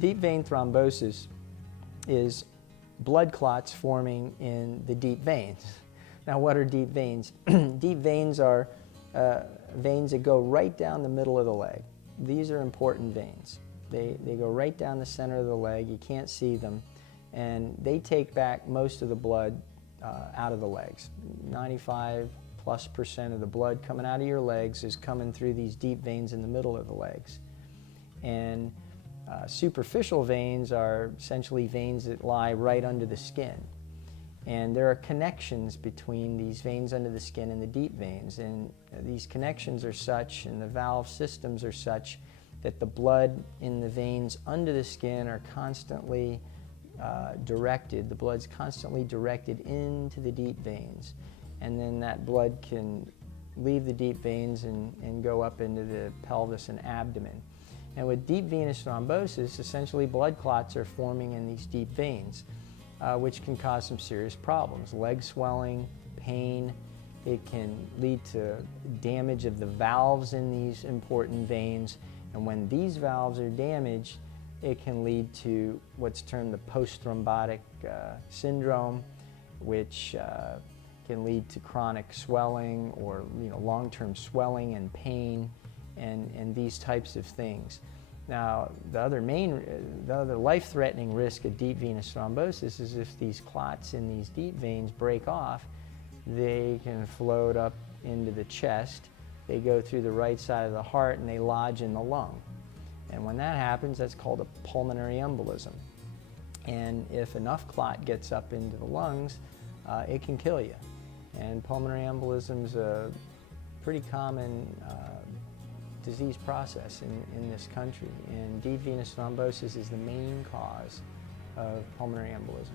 Deep vein thrombosis is blood clots forming in the deep veins. Now, what are deep veins? Deep veins are veins that go right down the middle of the leg. These are important veins. They go right down the center of the leg. You can't see them. And they take back most of the blood out of the legs. 95+% of the blood coming out of your legs is coming through these deep veins in the middle of the legs. And superficial veins are essentially veins that lie right under the skin. And there are connections between these veins under the skin and the deep veins. And these connections are such, and the valve systems are such, that the blood in the veins under the skin are constantly directed. The blood's constantly directed into the deep veins. And then that blood can leave the deep veins and go up into the pelvis and abdomen. And with deep venous thrombosis, essentially blood clots are forming in these deep veins, which can cause some serious problems. Leg swelling, pain. It can lead to damage of the valves in these important veins. And when these valves are damaged, it can lead to what's termed the post-thrombotic syndrome, which can lead to chronic swelling or long-term swelling and pain and these types of things. Now, the other life-threatening risk of deep venous thrombosis is if these clots in these deep veins break off, they can float up into the chest, they go through the right side of the heart, and they lodge in the lung. And when that happens, that's called a pulmonary embolism. And if enough clot gets up into the lungs, it can kill you. And pulmonary embolism is a pretty common disease process in this country. And deep venous thrombosis is the main cause of pulmonary embolism.